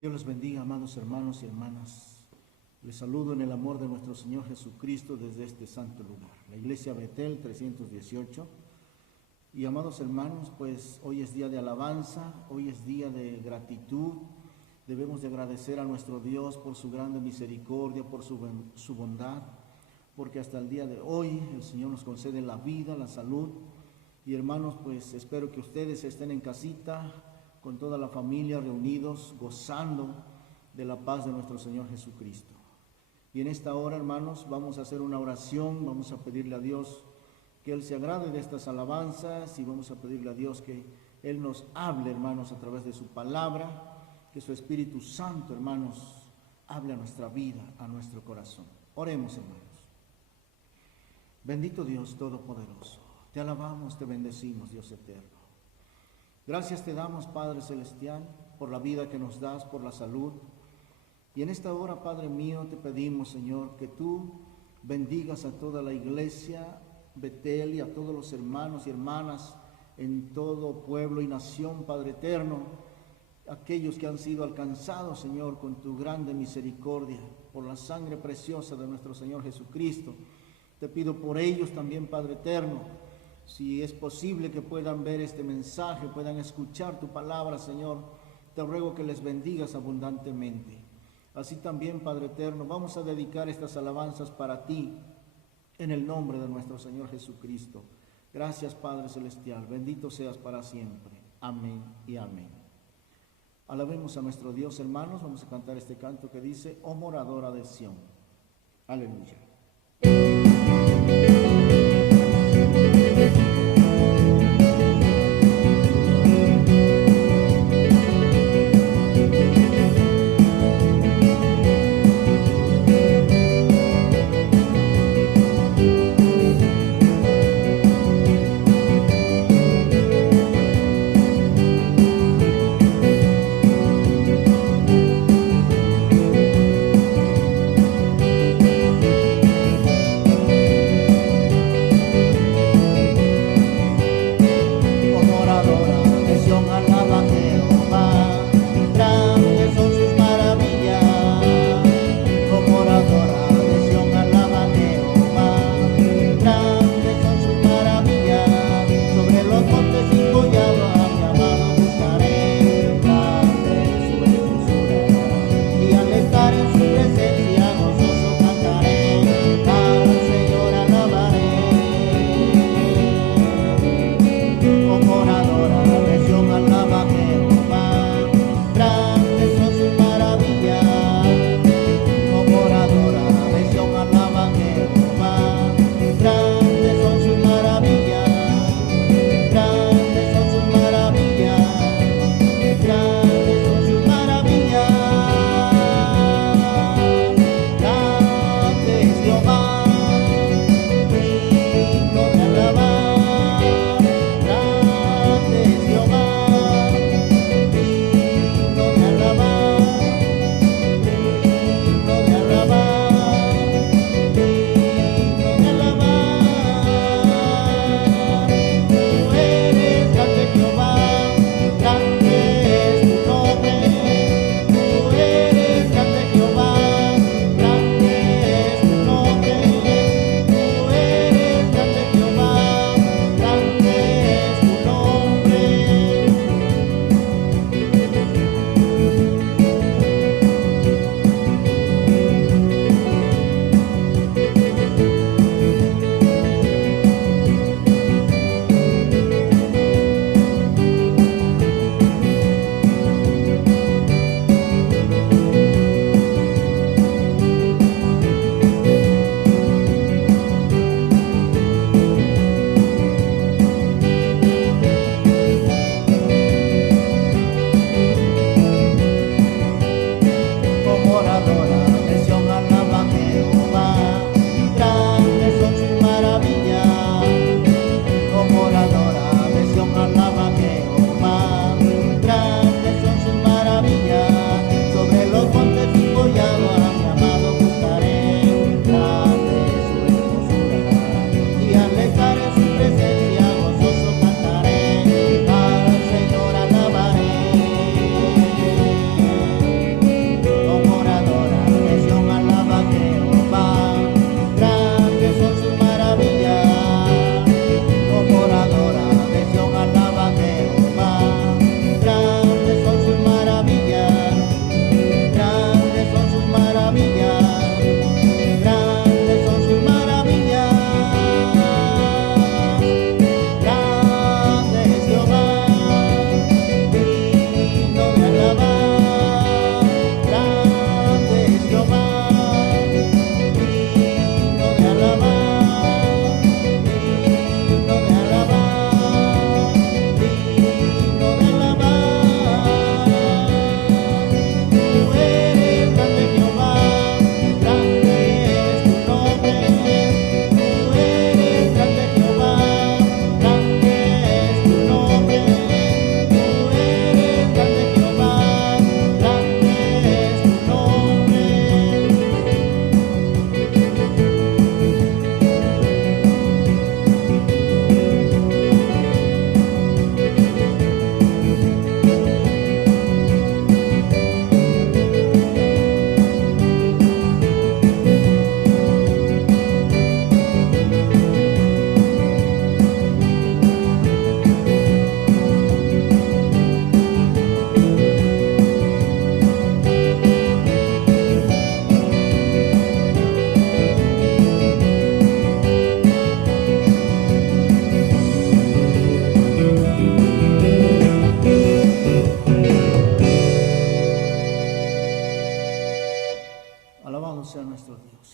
Dios los bendiga, amados hermanos y hermanas. Les saludo en el amor de nuestro Señor Jesucristo desde este santo lugar, la Iglesia Betel 318. Y amados hermanos, pues hoy es día de alabanza, hoy es día de gratitud. Debemos de agradecer a nuestro Dios por su grande misericordia, por su bondad, porque hasta el día de hoy el Señor nos concede la vida, la salud. Y hermanos, pues espero que ustedes estén en casita, con toda la familia reunidos, gozando de la paz de nuestro Señor Jesucristo. Y en esta hora, hermanos, vamos a hacer una oración, vamos a pedirle a Dios que Él se agrade de estas alabanzas y vamos a pedirle a Dios que Él nos hable, hermanos, a través de su palabra, que su Espíritu Santo, hermanos, hable a nuestra vida, a nuestro corazón. Oremos, hermanos. Bendito Dios Todopoderoso, te alabamos, te bendecimos, Dios eterno. Gracias te damos, Padre Celestial, por la vida que nos das, por la salud. Y en esta hora, Padre mío, te pedimos, Señor, que tú bendigas a toda la iglesia Betel y a todos los hermanos y hermanas en todo pueblo y nación, Padre eterno, aquellos que han sido alcanzados, Señor, con tu grande misericordia, por la sangre preciosa de nuestro Señor Jesucristo. Te pido por ellos también, Padre eterno, si es posible que puedan ver este mensaje, puedan escuchar tu palabra, Señor, te ruego que les bendigas abundantemente. Así también, Padre eterno, vamos a dedicar estas alabanzas para ti, en el nombre de nuestro Señor Jesucristo. Gracias, Padre Celestial, bendito seas para siempre. Amén y amén. Alabemos a nuestro Dios, hermanos. Vamos a cantar este canto que dice: Oh moradora de Sión. Aleluya.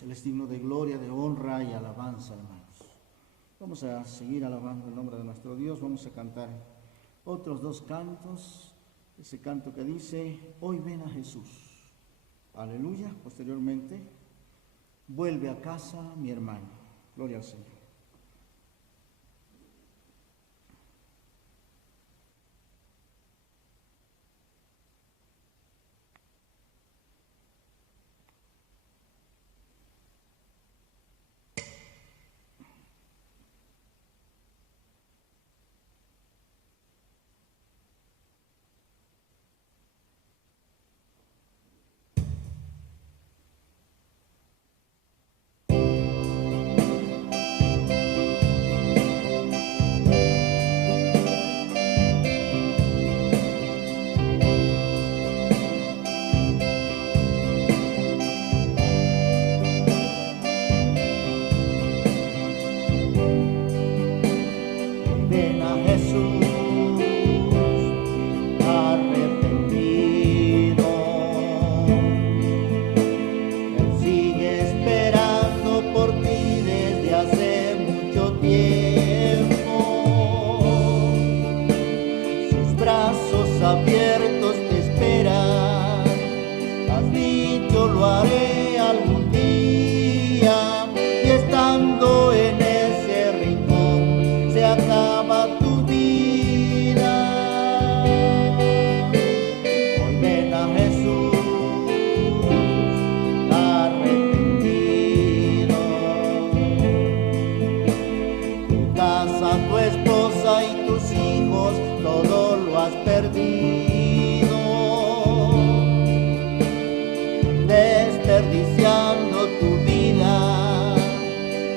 Él es digno de gloria, de honra y alabanza, hermanos. Vamos a seguir alabando el nombre de nuestro Dios. Vamos a cantar otros dos cantos. Ese canto que dice, hoy ven a Jesús. Aleluya. Posteriormente, vuelve a casa mi hermano. Gloria al Señor. Abiertos te esperan, has dicho lo haré algún día, y estando en ese rincón se acaba tu vida. Hoy ven a Jesús arrepentido, tu casa, tu esposa y tus hijos, todo lo has perdido, desperdiciando tu vida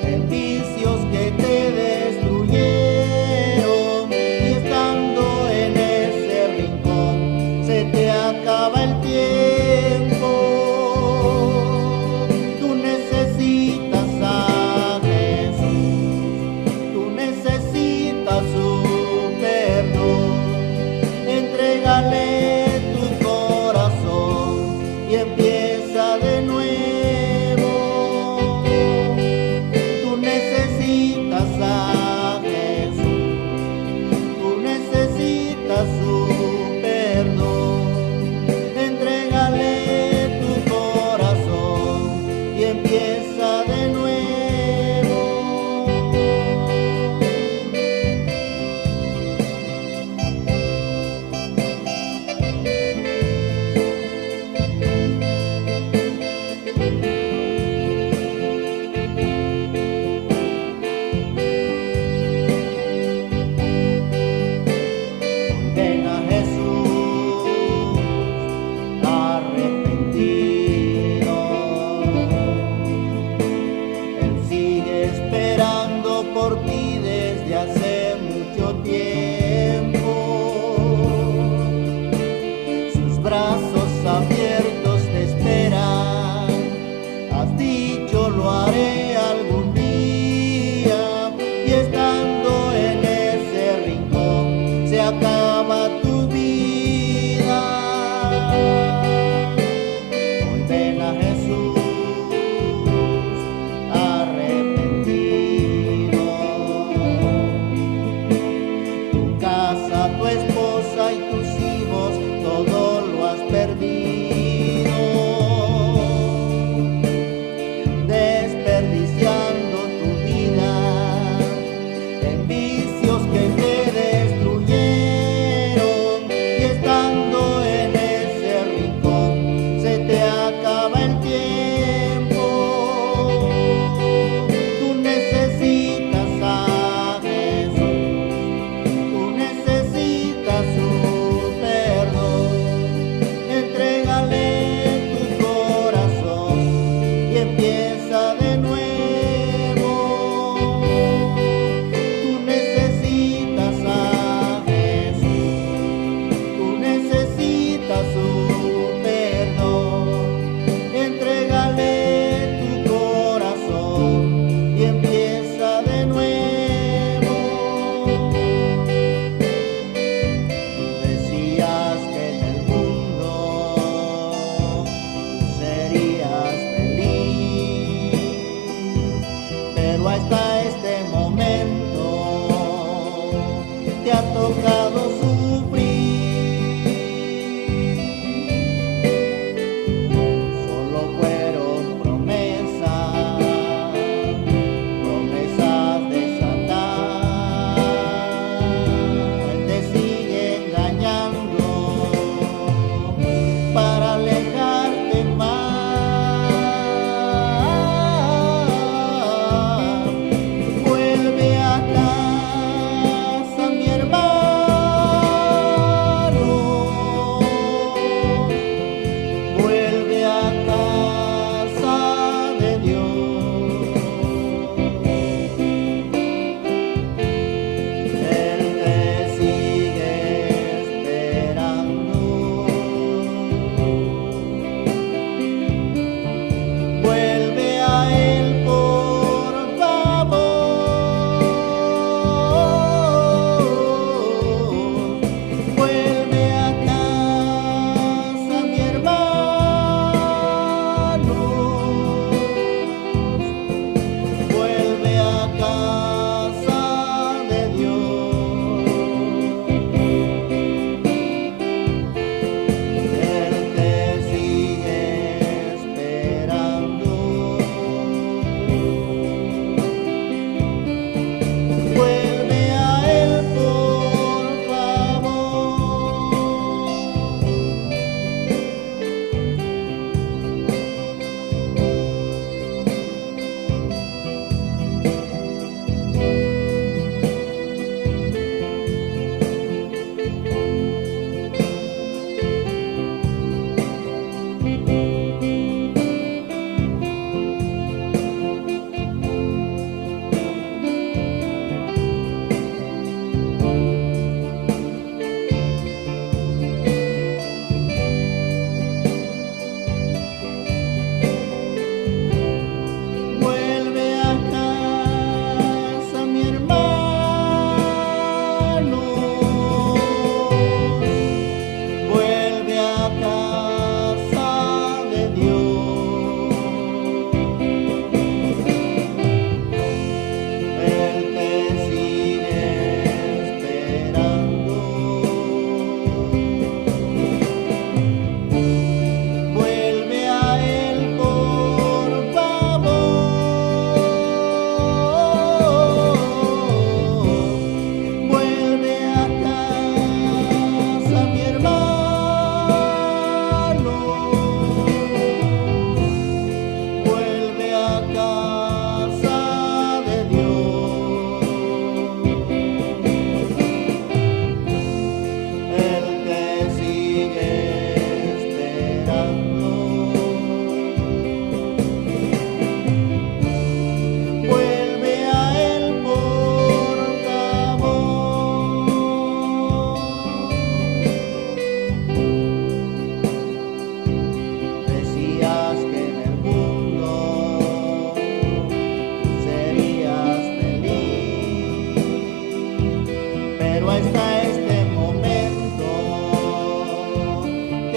en vicios que te destruyeron, y estando en ese rincón se te acaba el tiempo. Tú necesitas a Jesús, tú necesitas su perdón. Entrega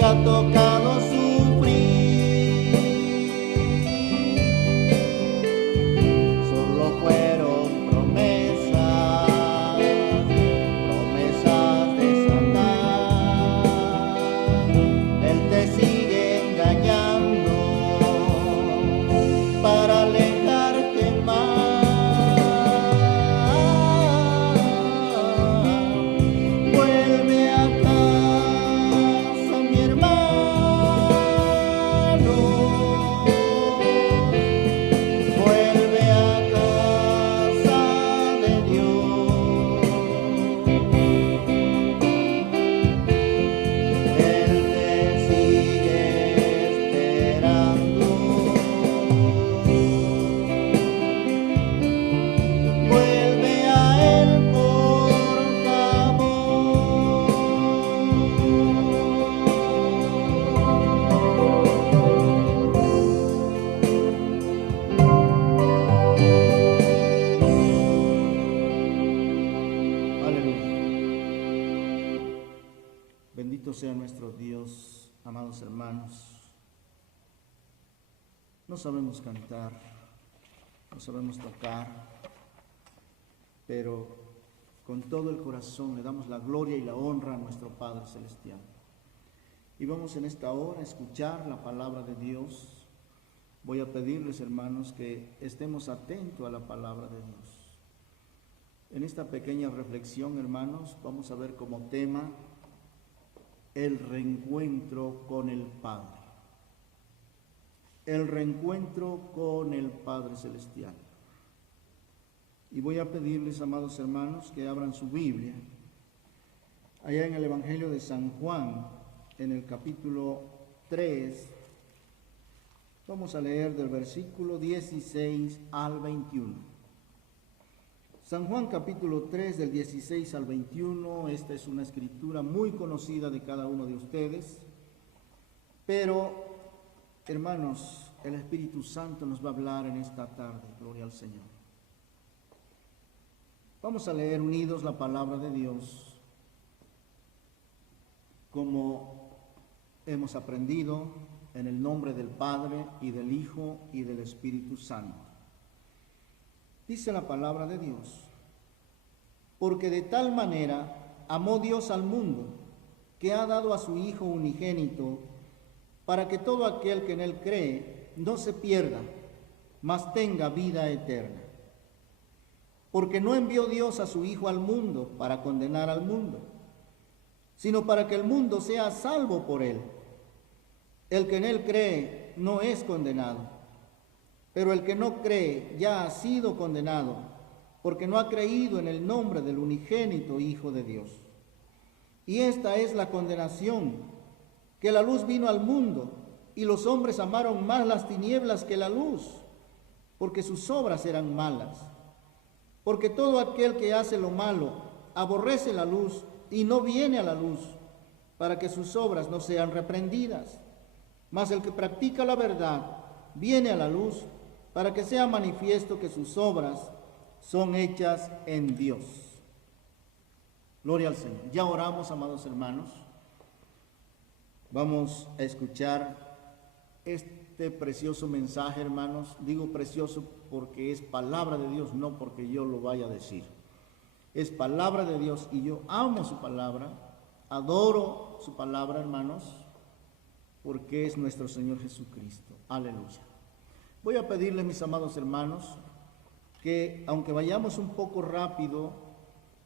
que ha tocado sufrir, solo fueron promesas, promesas de Satán. Él te sigue engañando para alejarte más. Vuelve a casa, mi hermano. Vuelve a casa de Dios. Él te sigue esperando. Vuelve a Él, por favor. Aleluya. Bendito sea nuestro Dios, amados hermanos. No sabemos cantar, no sabemos tocar, pero con todo el corazón le damos la gloria y la honra a nuestro Padre Celestial. Y vamos en esta hora a escuchar la palabra de Dios. Voy a pedirles, hermanos, que estemos atentos a la palabra de Dios. En esta pequeña reflexión, hermanos, vamos a ver como tema el reencuentro con el Padre. El reencuentro con el Padre Celestial. Y voy a pedirles, amados hermanos, que abran su Biblia. Allá en el Evangelio de San Juan, en el capítulo 3, vamos a leer del versículo 16 al 21. San Juan capítulo 3 del 16 al 21, esta es una escritura muy conocida de cada uno de ustedes, pero hermanos, el Espíritu Santo nos va a hablar en esta tarde, gloria al Señor. Vamos a leer unidos la palabra de Dios, como hemos aprendido, en el nombre del Padre y del Hijo y del Espíritu Santo. Dice la palabra de Dios: porque de tal manera amó Dios al mundo, que ha dado a su Hijo unigénito, para que todo aquel que en él cree no se pierda, mas tenga vida eterna. Porque no envió Dios a su Hijo al mundo para condenar al mundo, sino para que el mundo sea salvo por él. El que en él cree no es condenado, pero el que no cree ya ha sido condenado, porque no ha creído en el nombre del unigénito Hijo de Dios. Y esta es la condenación, que la luz vino al mundo, y los hombres amaron más las tinieblas que la luz, porque sus obras eran malas. Porque todo aquel que hace lo malo aborrece la luz y no viene a la luz, para que sus obras no sean reprendidas. Mas el que practica la verdad viene a la luz, para que sea manifiesto que sus obras son hechas en Dios. Gloria al Señor. Ya oramos, amados hermanos. Vamos a escuchar este precioso mensaje, hermanos. Digo precioso porque es palabra de Dios, no porque yo lo vaya a decir. Es palabra de Dios y yo amo su palabra, adoro su palabra, hermanos, porque es nuestro Señor Jesucristo. Aleluya. Voy a pedirle, mis amados hermanos, que aunque vayamos un poco rápido,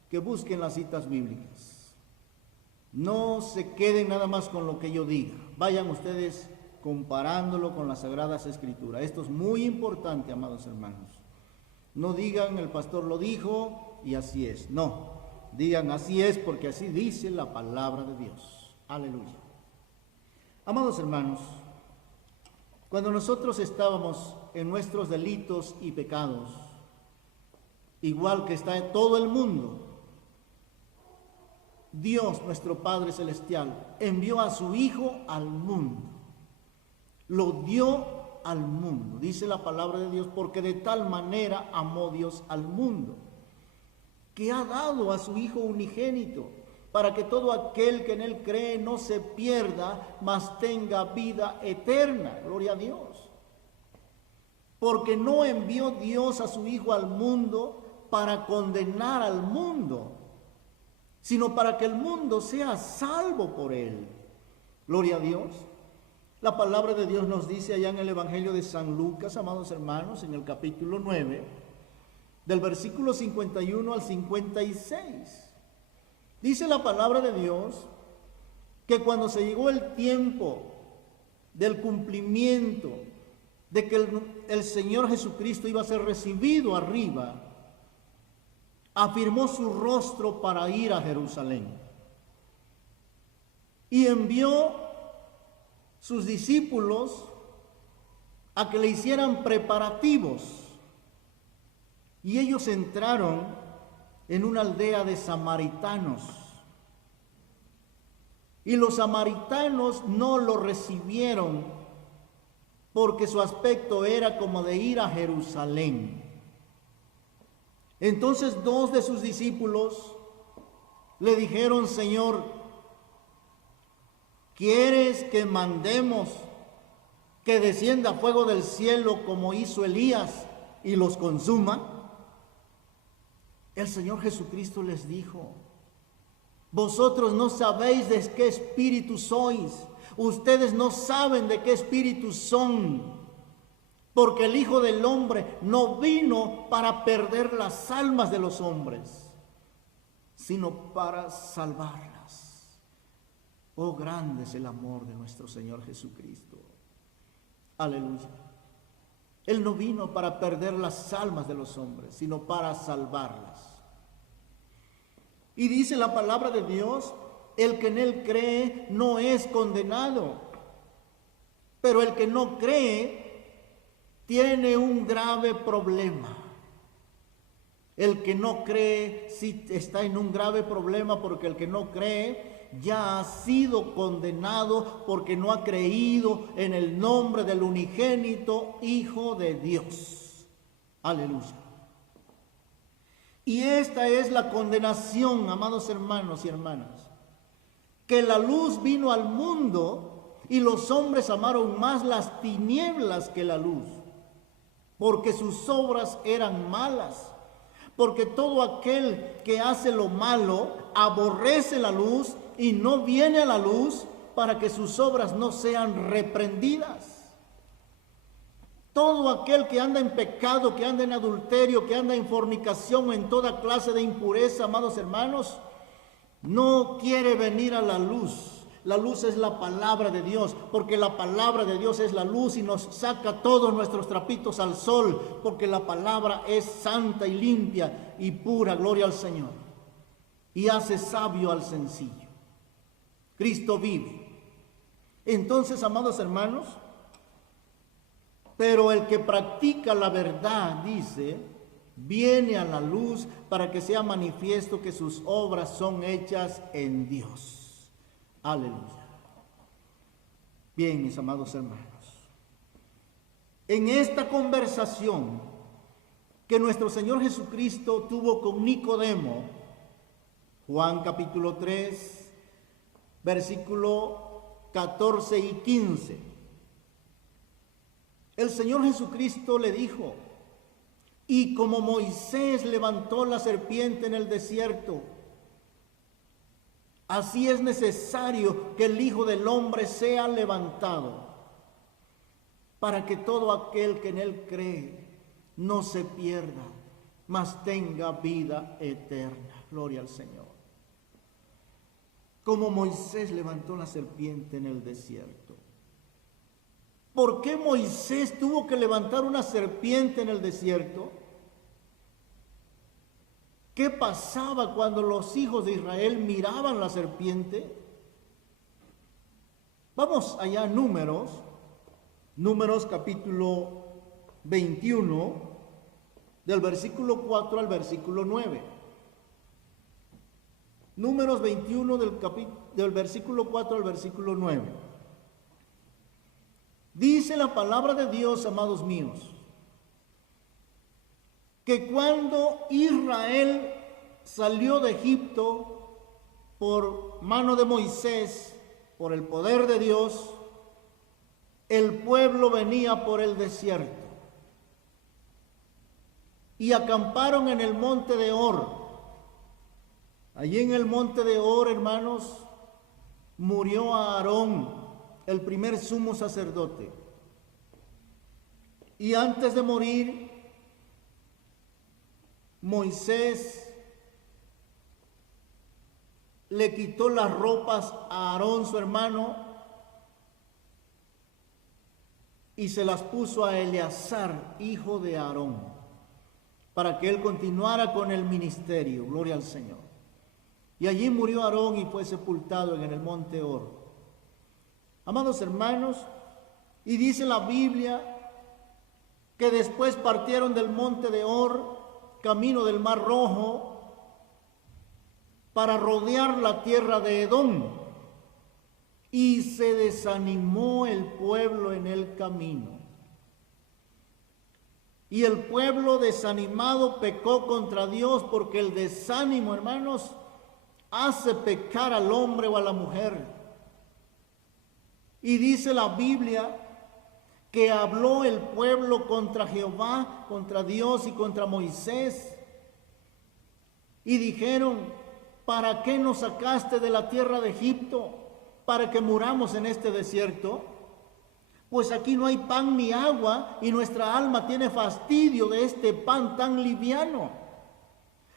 que busquen las citas bíblicas. No se queden nada más con lo que yo diga. Vayan ustedes comparándolo con las Sagradas Escrituras. Esto es muy importante, amados hermanos. No digan el pastor lo dijo y así es. No, digan así es porque así dice la palabra de Dios. Aleluya. Amados hermanos, cuando nosotros estábamos en nuestros delitos y pecados, igual que está en todo el mundo, Dios, nuestro Padre Celestial, envió a su Hijo al mundo. Lo dio al mundo. Dice la palabra de Dios, porque de tal manera amó Dios al mundo, que ha dado a su Hijo unigénito, para que todo aquel que en él cree no se pierda, mas tenga vida eterna. Gloria a Dios. Porque no envió Dios a su Hijo al mundo para condenar al mundo, sino para que el mundo sea salvo por él. Gloria a Dios. La palabra de Dios nos dice allá en el Evangelio de San Lucas, amados hermanos, en el capítulo 9, del versículo 51 al 56. Dice la palabra de Dios que cuando se llegó el tiempo del cumplimiento de que el Señor Jesucristo iba a ser recibido arriba, afirmó su rostro para ir a Jerusalén y envió sus discípulos a que le hicieran preparativos, y ellos entraron en una aldea de samaritanos, y los samaritanos no lo recibieron porque su aspecto era como de ir a Jerusalén. Entonces 2 de sus discípulos le dijeron: Señor, ¿quieres que mandemos que descienda fuego del cielo como hizo Elías y los consuma? El Señor Jesucristo les dijo: vosotros no sabéis de qué espíritu sois, ustedes no saben de qué espíritu son, porque el Hijo del Hombre no vino para perder las almas de los hombres, sino para salvarlas. Oh, grande es el amor de nuestro Señor Jesucristo. Aleluya. Él no vino para perder las almas de los hombres, sino para salvarlas. Y dice la palabra de Dios: el que en él cree no es condenado, pero el que no cree tiene un grave problema. El que no cree sí está en un grave problema, porque el que no cree ya ha sido condenado porque no ha creído en el nombre del unigénito Hijo de Dios. Aleluya. Y esta es la condenación, amados hermanos y hermanas, que la luz vino al mundo y los hombres amaron más las tinieblas que la luz, porque sus obras eran malas. Porque todo aquel que hace lo malo aborrece la luz y no viene a la luz, para que sus obras no sean reprendidas. Todo aquel que anda en pecado, que anda en adulterio, que anda en fornicación, en toda clase de impureza, amados hermanos, no quiere venir a la luz. La luz es la palabra de Dios, porque la palabra de Dios es la luz y nos saca todos nuestros trapitos al sol, porque la palabra es santa y limpia y pura, gloria al Señor, y hace sabio al sencillo. Cristo vive. Entonces, amados hermanos, pero el que practica la verdad, dice, viene a la luz para que sea manifiesto que sus obras son hechas en Dios. Aleluya. Bien, mis amados hermanos, en esta conversación que nuestro Señor Jesucristo tuvo con Nicodemo, Juan capítulo 3, versículo 14 y 15, el Señor Jesucristo le dijo: y como Moisés levantó la serpiente en el desierto, así es necesario que el Hijo del Hombre sea levantado, para que todo aquel que en él cree no se pierda, mas tenga vida eterna. Gloria al Señor. Como Moisés levantó la serpiente en el desierto. ¿Por qué Moisés tuvo que levantar una serpiente en el desierto? ¿Qué pasaba cuando los hijos de Israel miraban la serpiente? Vamos allá a Números capítulo 21, del versículo 4 al versículo 9. Números 21 del versículo 4 al versículo 9. Dice la palabra de Dios, amados míos, que cuando Israel salió de Egipto, por mano de Moisés, por el poder de Dios, el pueblo venía por el desierto y acamparon en el monte de Hor. Allí en el monte de Hor, hermanos, murió Aarón, el primer sumo sacerdote. Y antes de morir, Moisés le quitó las ropas a Aarón, su hermano, y se las puso a Eleazar, hijo de Aarón, para que él continuara con el ministerio. Gloria al Señor. Y allí murió Aarón y fue sepultado en el monte Hor. Amados hermanos, y dice la Biblia que después partieron del monte de Hor, camino del Mar Rojo, para rodear la tierra de Edom, y se desanimó el pueblo en el camino. Y el pueblo desanimado pecó contra Dios, porque el desánimo, hermanos, hace pecar al hombre o a la mujer. Y dice la Biblia que habló el pueblo contra Jehová, contra Dios y contra Moisés, y dijeron: ¿para qué nos sacaste de la tierra de Egipto? ¿Para que muramos en este desierto? Pues aquí no hay pan ni agua y nuestra alma tiene fastidio de este pan tan liviano.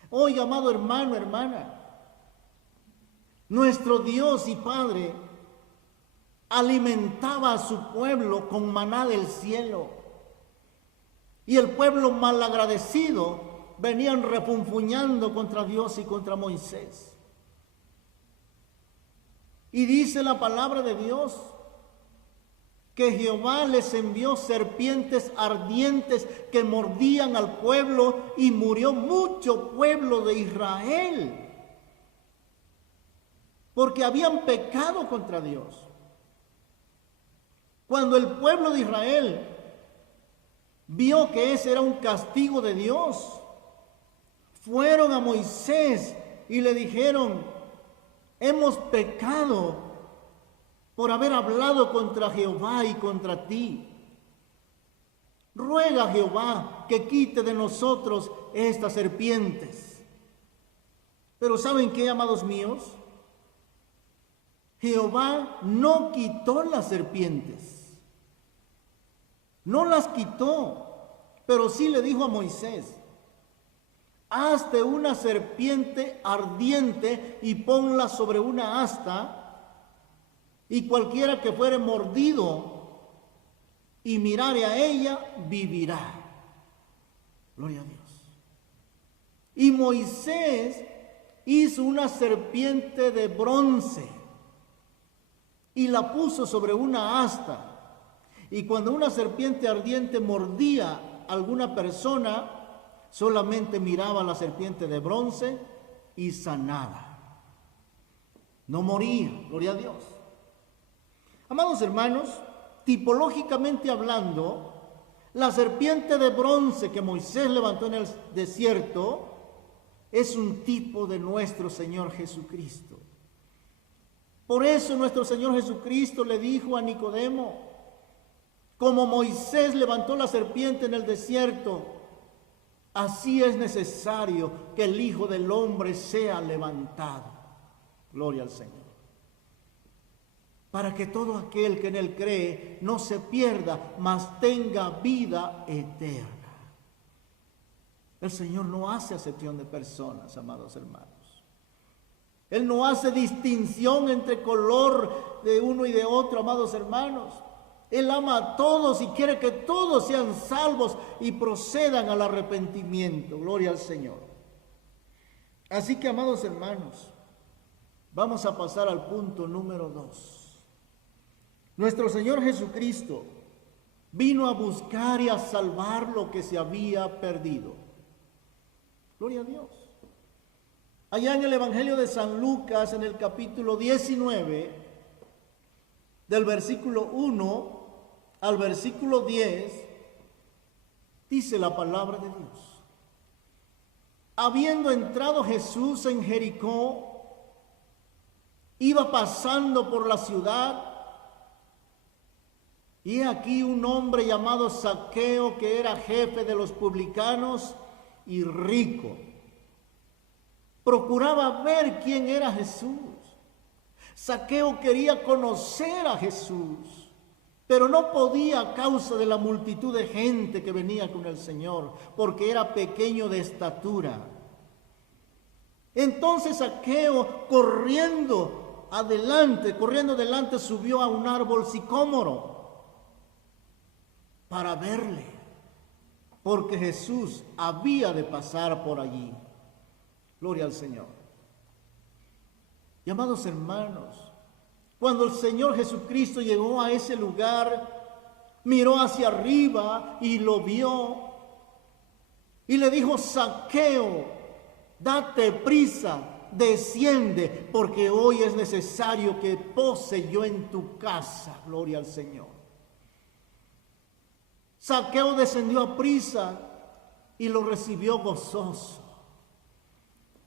Oiga, amado hermano, hermana, nuestro Dios y Padre alimentaba a su pueblo con maná del cielo. Y el pueblo malagradecido venían refunfuñando contra Dios y contra Moisés. Y dice la palabra de Dios que Jehová les envió serpientes ardientes que mordían al pueblo, y murió mucho pueblo de Israel, porque habían pecado contra Dios. Cuando el pueblo de Israel vio que ese era un castigo de Dios, fueron a Moisés y le dijeron: hemos pecado por haber hablado contra Jehová y contra ti. Ruega a Jehová que quite de nosotros estas serpientes. Pero ¿saben qué, amados míos? Jehová no quitó las serpientes. No las quitó, pero sí le dijo a Moisés: hazte una serpiente ardiente y ponla sobre una asta, y cualquiera que fuere mordido y mirare a ella, vivirá. Gloria a Dios. Y Moisés hizo una serpiente de bronce y la puso sobre una asta. Y cuando una serpiente ardiente mordía a alguna persona, solamente miraba a la serpiente de bronce y sanaba. No moría, gloria a Dios. Amados hermanos, tipológicamente hablando, la serpiente de bronce que Moisés levantó en el desierto es un tipo de nuestro Señor Jesucristo. Por eso nuestro Señor Jesucristo le dijo a Nicodemo: como Moisés levantó la serpiente en el desierto, así es necesario que el Hijo del Hombre sea levantado. Gloria al Señor. Para que todo aquel que en él cree no se pierda, mas tenga vida eterna. El Señor no hace acepción de personas, amados hermanos. Él no hace distinción entre color de uno y de otro, amados hermanos. Él ama a todos y quiere que todos sean salvos y procedan al arrepentimiento. Gloria al Señor. Así que, amados hermanos, vamos a pasar al punto número 2. Nuestro Señor Jesucristo vino a buscar y a salvar lo que se había perdido. Gloria a Dios. Allá en el Evangelio de San Lucas, en el capítulo 19, del versículo 1 al versículo 10, dice la palabra de Dios: habiendo entrado Jesús en Jericó, iba pasando por la ciudad, y aquí un hombre llamado Zaqueo, que era jefe de los publicanos y rico, procuraba ver quién era Jesús. Zaqueo quería conocer a Jesús, pero no podía a causa de la multitud de gente que venía con el Señor, porque era pequeño de estatura. Entonces Zaqueo, corriendo adelante, subió a un árbol sicómoro para verle, porque Jesús había de pasar por allí. Gloria al Señor. Y amados hermanos, cuando el Señor Jesucristo llegó a ese lugar, miró hacia arriba y lo vio, y le dijo: Zaqueo, date prisa, desciende, porque hoy es necesario que pose yo en tu casa. Gloria al Señor. Zaqueo descendió a prisa y lo recibió gozoso.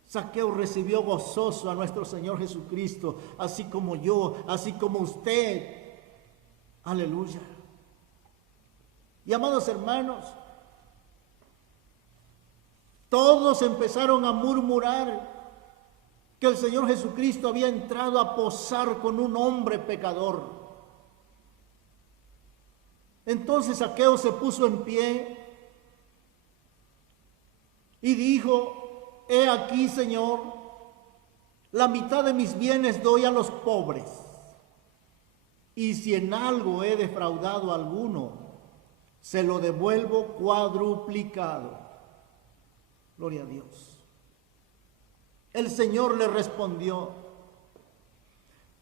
Zaqueo recibió gozoso a nuestro Señor Jesucristo, así como yo, así como usted. Aleluya. Y amados hermanos, todos empezaron a murmurar que el Señor Jesucristo había entrado a posar con un hombre pecador. Entonces Zaqueo se puso en pie y dijo: He aquí, Señor, la mitad de mis bienes doy a los pobres, y si en algo he defraudado a alguno, se lo devuelvo cuadruplicado. Gloria a Dios. El Señor le respondió: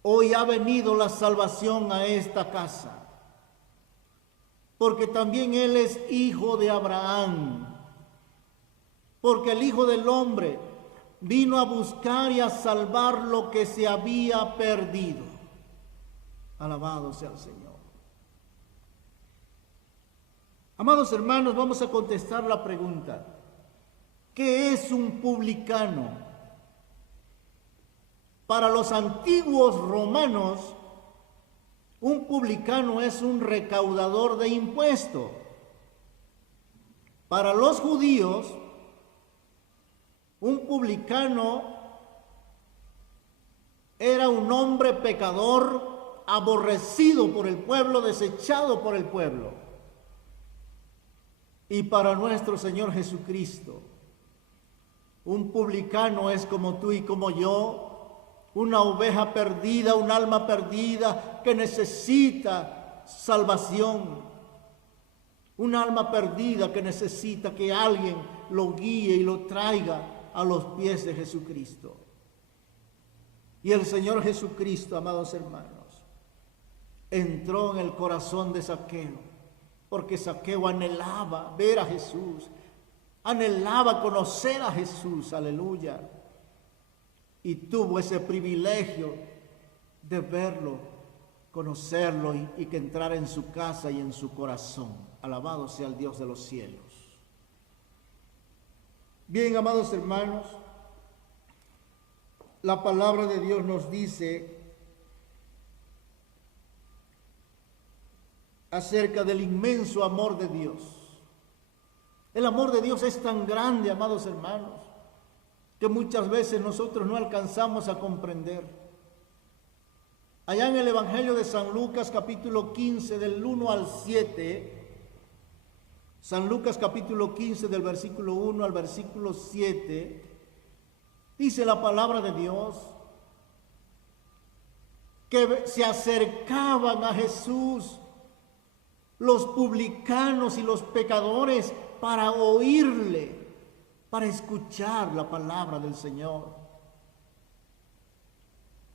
Hoy ha venido la salvación a esta casa, porque también él es hijo de Abraham. Porque el Hijo del Hombre vino a buscar y a salvar lo que se había perdido. Alabado sea el Señor. Amados hermanos, vamos a contestar la pregunta: ¿qué es un publicano? Para los antiguos romanos, un publicano es un recaudador de impuestos. Para los judíos, un publicano era un hombre pecador, aborrecido por el pueblo, desechado por el pueblo. Y para nuestro Señor Jesucristo, un publicano es como tú y como yo, una oveja perdida, un alma perdida que necesita salvación. Un alma perdida que necesita que alguien lo guíe y lo traiga a los pies de Jesucristo. Y el Señor Jesucristo, amados hermanos, entró en el corazón de Zaqueo, porque Zaqueo anhelaba ver a Jesús, anhelaba conocer a Jesús, aleluya, y tuvo ese privilegio de verlo, conocerlo y que entrara en su casa y en su corazón. Alabado sea el Dios de los cielos. Bien, amados hermanos, la palabra de Dios nos dice acerca del inmenso amor de Dios. El amor de Dios es tan grande, amados hermanos, que muchas veces nosotros no alcanzamos a comprender. Allá en el Evangelio de San Lucas, capítulo 15, del 1 al 7, San Lucas capítulo 15 del versículo 1 al versículo 7, dice la palabra de Dios que se acercaban a Jesús los publicanos y los pecadores para oírle, para escuchar la palabra del Señor.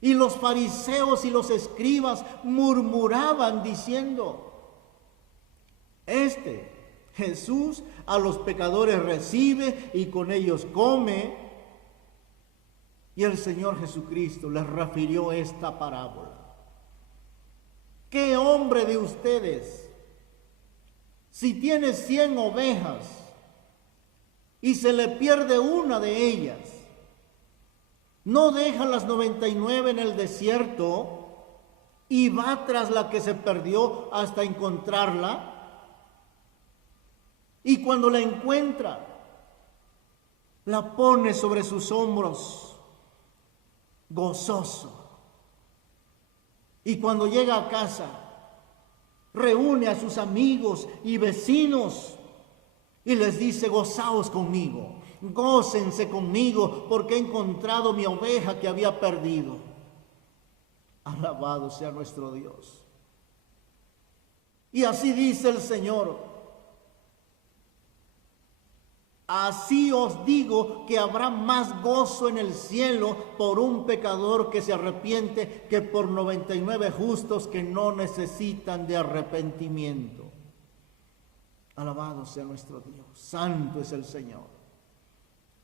Y los fariseos y los escribas murmuraban diciendo: Jesús a los pecadores recibe y con ellos come. Y el Señor Jesucristo les refirió esta parábola: ¿qué hombre de ustedes, si tiene 100 ovejas y se le pierde una de ellas, no deja las 99 en el desierto y va tras la que se perdió hasta encontrarla. Y cuando la encuentra, la pone sobre sus hombros, gozoso. Y cuando llega a casa, reúne a sus amigos y vecinos y les dice: gozaos conmigo, gócense conmigo, porque he encontrado mi oveja que había perdido. Alabado sea nuestro Dios. Y así dice el Señor: así os digo que habrá más gozo en el cielo por un pecador que se arrepiente que por 99 justos que no necesitan de arrepentimiento. Alabado sea nuestro Dios. Santo es el Señor.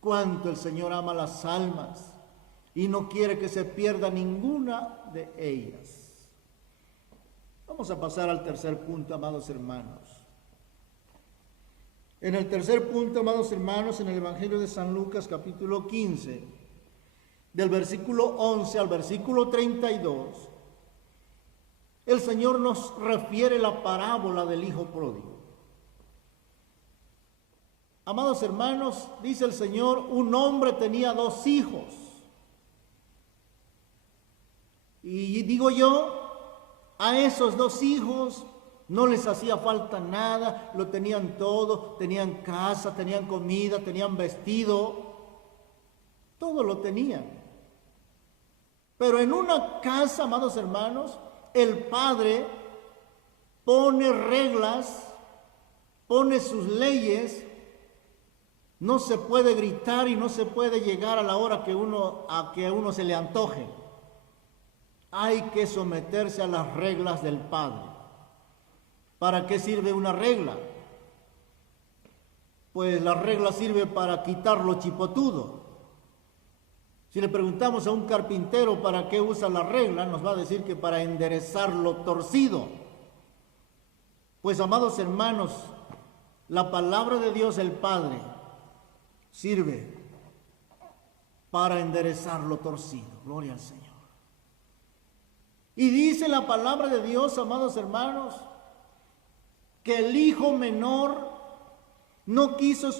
Cuánto el Señor ama las almas y no quiere que se pierda ninguna de ellas. Vamos a pasar al tercer punto, amados hermanos. En el tercer punto, amados hermanos, en el Evangelio de San Lucas, capítulo 15, del versículo 11 al versículo 32, el Señor nos refiere la parábola del Hijo Pródigo. Amados hermanos, dice el Señor: un hombre tenía 2 hijos. Y digo yo, a esos 2 hijos no les hacía falta nada, lo tenían todo, tenían casa, tenían comida, tenían vestido, todo lo tenían. Pero en una casa, amados hermanos, el padre pone reglas, pone sus leyes. No se puede gritar y no se puede llegar a la hora que a uno se le antoje. Hay que someterse a las reglas del padre. ¿Para qué sirve una regla? Pues la regla sirve para quitar lo chipotudo. Si le preguntamos a un carpintero para qué usa la regla, nos va a decir que para enderezar lo torcido. Pues, amados hermanos, la palabra de Dios, el Padre, sirve para enderezar lo torcido. Gloria al Señor. Y dice la palabra de Dios, amados hermanos, que el hijo menor no quiso,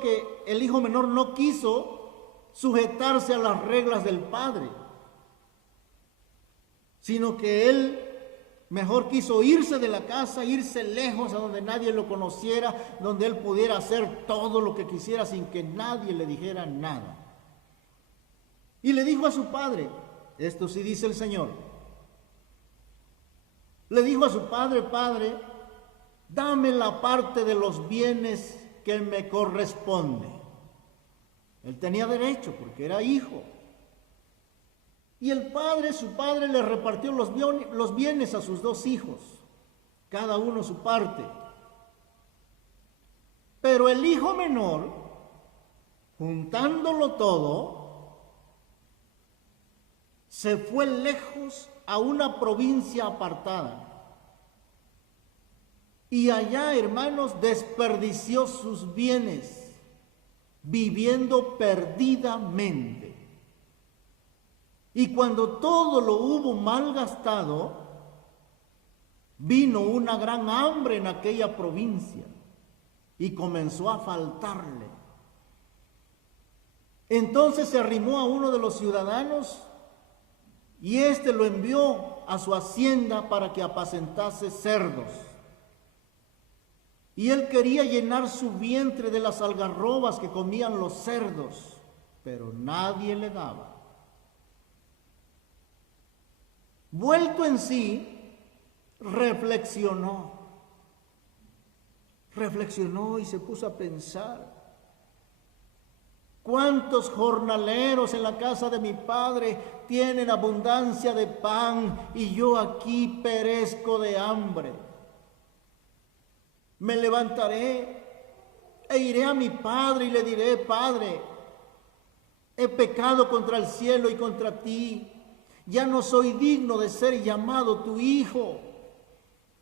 que el hijo menor no quiso sujetarse a las reglas del padre, sino que él mejor quiso irse de la casa, irse lejos a donde nadie lo conociera, donde él pudiera hacer todo lo que quisiera sin que nadie le dijera nada. Y le dijo a su padre, esto sí dice el Señor, le dijo a su padre: Padre, dame la parte de los bienes que me corresponde. Él tenía derecho porque era hijo. Y su padre, le repartió los bienes a sus 2 hijos, cada uno su parte. Pero el hijo menor, juntándolo todo, se fue lejos a una provincia apartada. Y allá, hermanos, desperdició sus bienes, viviendo perdidamente. Y cuando todo lo hubo malgastado, vino una gran hambre en aquella provincia y comenzó a faltarle. Entonces se arrimó a uno de los ciudadanos y éste lo envió a su hacienda para que apacentase cerdos. Y él quería llenar su vientre de las algarrobas que comían los cerdos, pero nadie le daba. Vuelto en sí, reflexionó y se puso a pensar: ¿cuántos jornaleros en la casa de mi padre tienen abundancia de pan y yo aquí perezco de hambre? Me levantaré e iré a mi padre y le diré: Padre, he pecado contra el cielo y contra ti. Ya no soy digno de ser llamado tu hijo.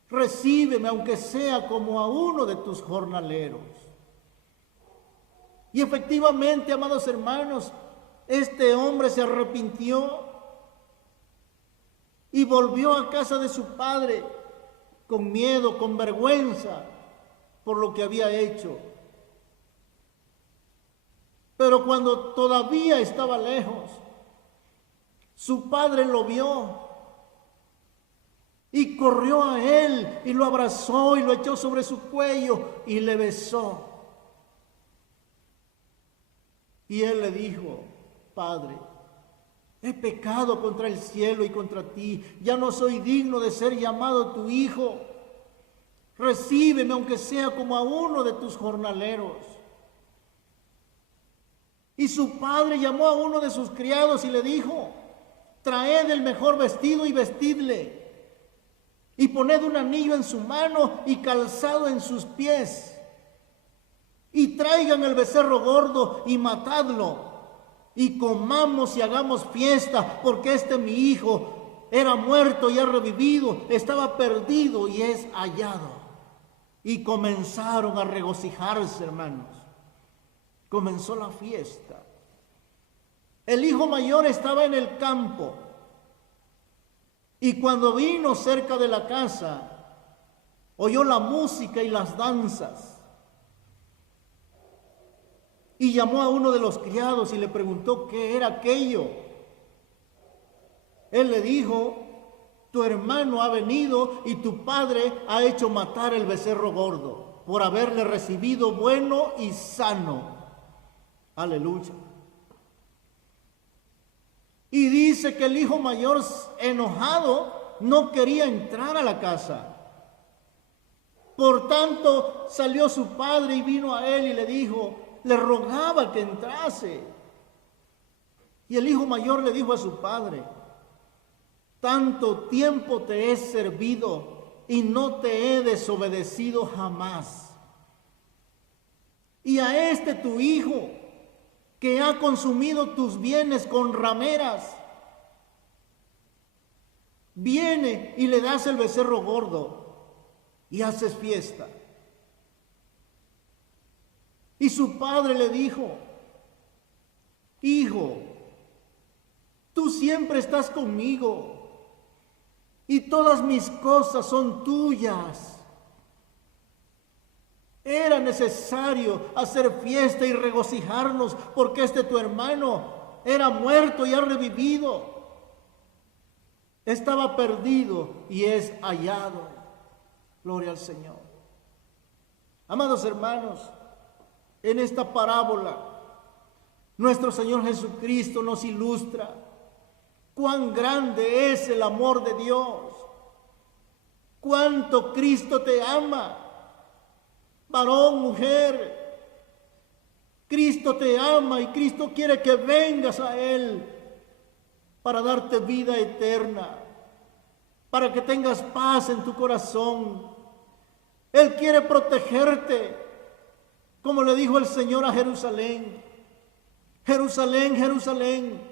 Recíbeme, aunque sea como a uno de tus jornaleros. Y efectivamente, amados hermanos, este hombre se arrepintió y volvió a casa de su padre con miedo, con vergüenza por lo que había hecho. Pero cuando todavía estaba lejos, su padre lo vio y corrió a él y lo abrazó y lo echó sobre su cuello y le besó. Y él le dijo: Padre, he pecado contra el cielo y contra ti, ya no soy digno de ser llamado tu hijo. Recíbeme aunque sea como a uno de tus jornaleros. Y su padre llamó a uno de sus criados y le dijo: traed el mejor vestido y vestidle, y poned un anillo en su mano y calzado en sus pies, y traigan el becerro gordo y matadlo, y comamos y hagamos fiesta, porque mi hijo era muerto y ha revivido, estaba perdido y es hallado. Y comenzaron a regocijarse, hermanos. Comenzó la fiesta. El hijo mayor estaba en el campo, y cuando vino cerca de la casa, oyó la música y las danzas. Y llamó a uno de los criados y le preguntó qué era aquello. Él le dijo: tu hermano ha venido y tu padre ha hecho matar el becerro gordo por haberle recibido bueno y sano. Aleluya. Y dice que el hijo mayor, enojado, no quería entrar a la casa. Por tanto, salió su padre y vino a él y le dijo, le rogaba que entrase. Y el hijo mayor le dijo a su padre: tanto tiempo te he servido y no te he desobedecido jamás. Y a tu hijo, que ha consumido tus bienes con rameras, viene y le das el becerro gordo y haces fiesta. Y su padre le dijo: hijo, tú siempre estás conmigo y todas mis cosas son tuyas. Era necesario hacer fiesta y regocijarnos porque tu hermano era muerto y ha revivido. Estaba perdido y es hallado. Gloria al Señor. Amados hermanos, en esta parábola, nuestro Señor Jesucristo nos ilustra cuán grande es el amor de Dios, cuánto Cristo te ama. Varón, mujer, Cristo te ama y Cristo quiere que vengas a Él para darte vida eterna, para que tengas paz en tu corazón. Él quiere protegerte, como le dijo el Señor a Jerusalén: Jerusalén, Jerusalén,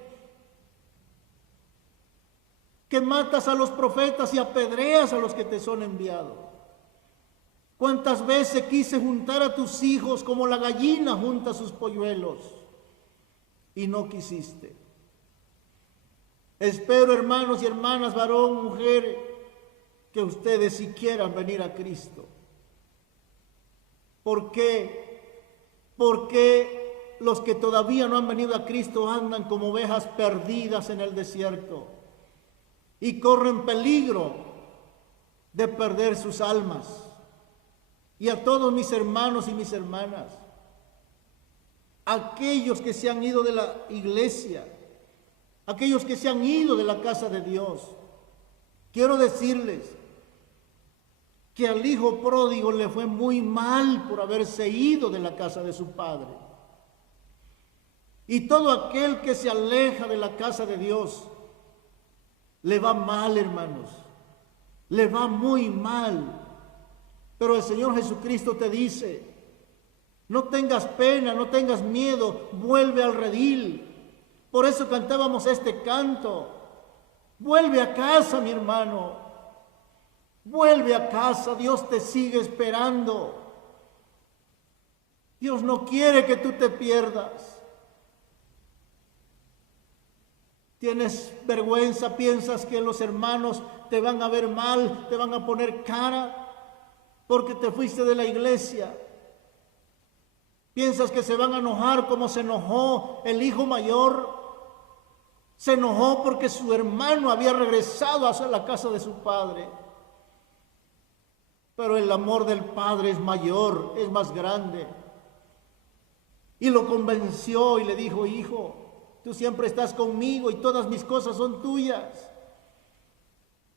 que matas a los profetas y apedreas a los que te son enviados. ¿Cuántas veces quise juntar a tus hijos como la gallina junta sus polluelos y no quisiste? Espero, hermanos y hermanas, varón, mujer, que ustedes sí quieran venir a Cristo. ¿Por qué? Porque los que todavía no han venido a Cristo andan como ovejas perdidas en el desierto y corren peligro de perder sus almas. Y a todos mis hermanos y mis hermanas, aquellos que se han ido de la iglesia, aquellos que se han ido de la casa de Dios, quiero decirles que al hijo pródigo le fue muy mal por haberse ido de la casa de su padre. Y todo aquel que se aleja de la casa de Dios, le va mal, hermanos, le va muy mal. Pero el Señor Jesucristo te dice: no tengas pena, no tengas miedo, vuelve al redil. Por eso cantábamos este canto: vuelve a casa, mi hermano, vuelve a casa, Dios te sigue esperando. Dios no quiere que tú te pierdas. ¿Tienes vergüenza? ¿Piensas que los hermanos te van a ver mal, te van a poner cara porque te fuiste de la iglesia? ¿Piensas que se van a enojar como se enojó el hijo mayor? Se enojó porque su hermano había regresado hacia la casa de su padre. Pero el amor del padre es mayor, es más grande. Y lo convenció y le dijo: hijo, tú siempre estás conmigo y todas mis cosas son tuyas.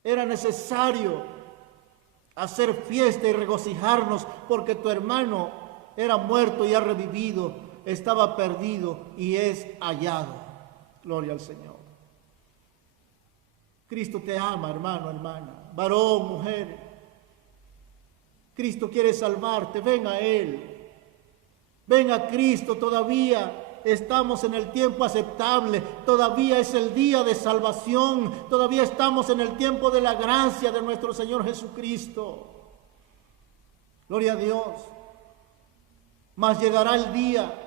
Era necesario hacer fiesta y regocijarnos porque tu hermano era muerto y ha revivido, estaba perdido y es hallado. Gloria al Señor. Cristo te ama, hermano, hermana, varón, mujer. Cristo quiere salvarte, ven a Él. Ven a Cristo, todavía estamos en el tiempo aceptable, todavía es el día de salvación, todavía estamos en el tiempo de la gracia de nuestro Señor Jesucristo. Gloria a Dios. Mas llegará el día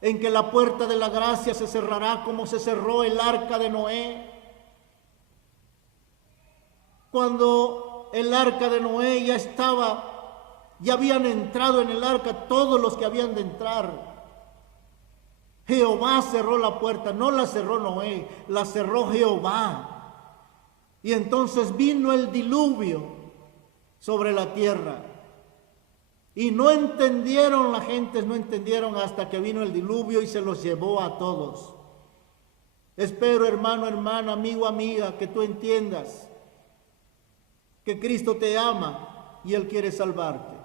en que la puerta de la gracia se cerrará como se cerró el arca de Noé. Cuando el arca de Noé ya habían entrado en el arca todos los que habían de entrar. Jehová cerró la puerta, no la cerró Noé, la cerró Jehová. Y entonces vino el diluvio sobre la tierra. Y no entendieron, la gente no entendieron hasta que vino el diluvio y se los llevó a todos. Espero, hermano, hermana, amigo, amiga, que tú entiendas que Cristo te ama y Él quiere salvarte.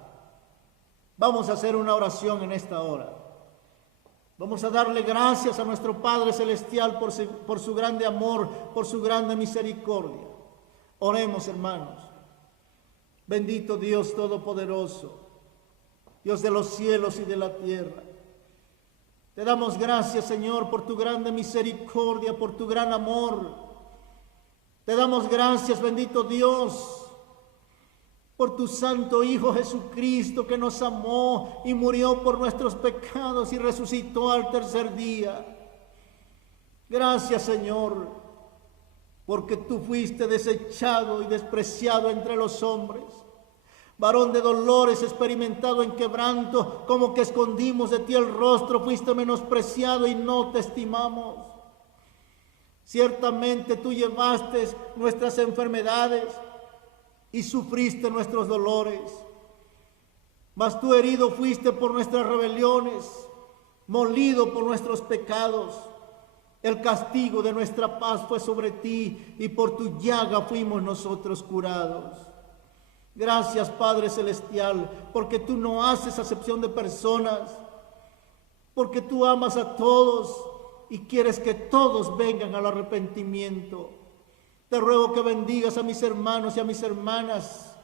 Vamos a hacer una oración en esta hora. Vamos a darle gracias a nuestro Padre Celestial por su grande amor, por su grande misericordia. Oremos, hermanos. Bendito Dios Todopoderoso, Dios de los cielos y de la tierra. Te damos gracias, Señor, por tu grande misericordia, por tu gran amor. Te damos gracias, bendito Dios, por tu santo Hijo Jesucristo, que nos amó y murió por nuestros pecados y resucitó al tercer día. Gracias, Señor, porque tú fuiste desechado y despreciado entre los hombres, varón de dolores, experimentado en quebranto, como que escondimos de ti el rostro, fuiste menospreciado y no te estimamos. Ciertamente tú llevaste nuestras enfermedades y sufriste nuestros dolores, mas tú herido fuiste por nuestras rebeliones, molido por nuestros pecados. El castigo de nuestra paz fue sobre ti y por tu llaga fuimos nosotros curados. Gracias, Padre Celestial, porque tú no haces acepción de personas, porque tú amas a todos y quieres que todos vengan al arrepentimiento. Te ruego que bendigas a mis hermanos y a mis hermanas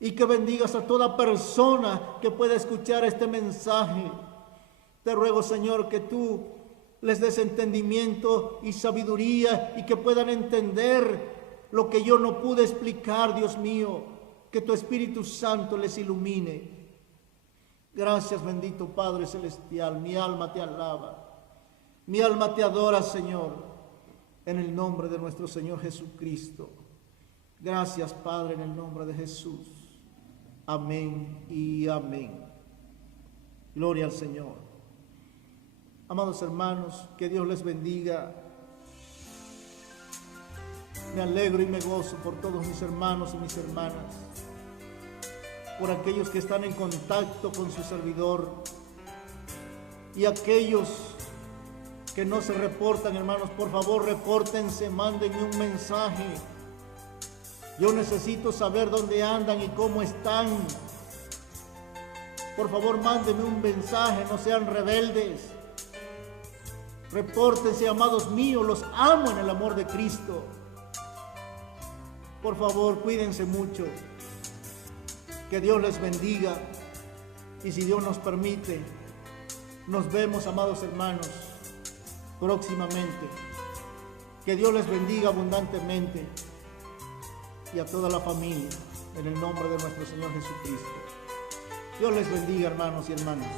y que bendigas a toda persona que pueda escuchar este mensaje. Te ruego, Señor, que tú les des entendimiento y sabiduría y que puedan entender lo que yo no pude explicar, Dios mío. Que tu Espíritu Santo les ilumine. Gracias, bendito Padre Celestial. Mi alma te alaba. Mi alma te adora, Señor. En el nombre de nuestro Señor Jesucristo. Gracias, Padre, en el nombre de Jesús. Amén y amén. Gloria al Señor. Amados hermanos, que Dios les bendiga. Me alegro y me gozo por todos mis hermanos y mis hermanas, por aquellos que están en contacto con su servidor y aquellos que no se reportan, hermanos, por favor, repórtense, mándenme un mensaje. Yo necesito saber dónde andan y cómo están. Por favor, mándenme un mensaje, no sean rebeldes. Repórtense, amados míos, los amo en el amor de Cristo. Por favor, cuídense mucho. Que Dios les bendiga. Y si Dios nos permite, nos vemos, amados hermanos, próximamente. Que Dios les bendiga abundantemente y a toda la familia, en el nombre de nuestro Señor Jesucristo. Dios les bendiga, hermanos y hermanas.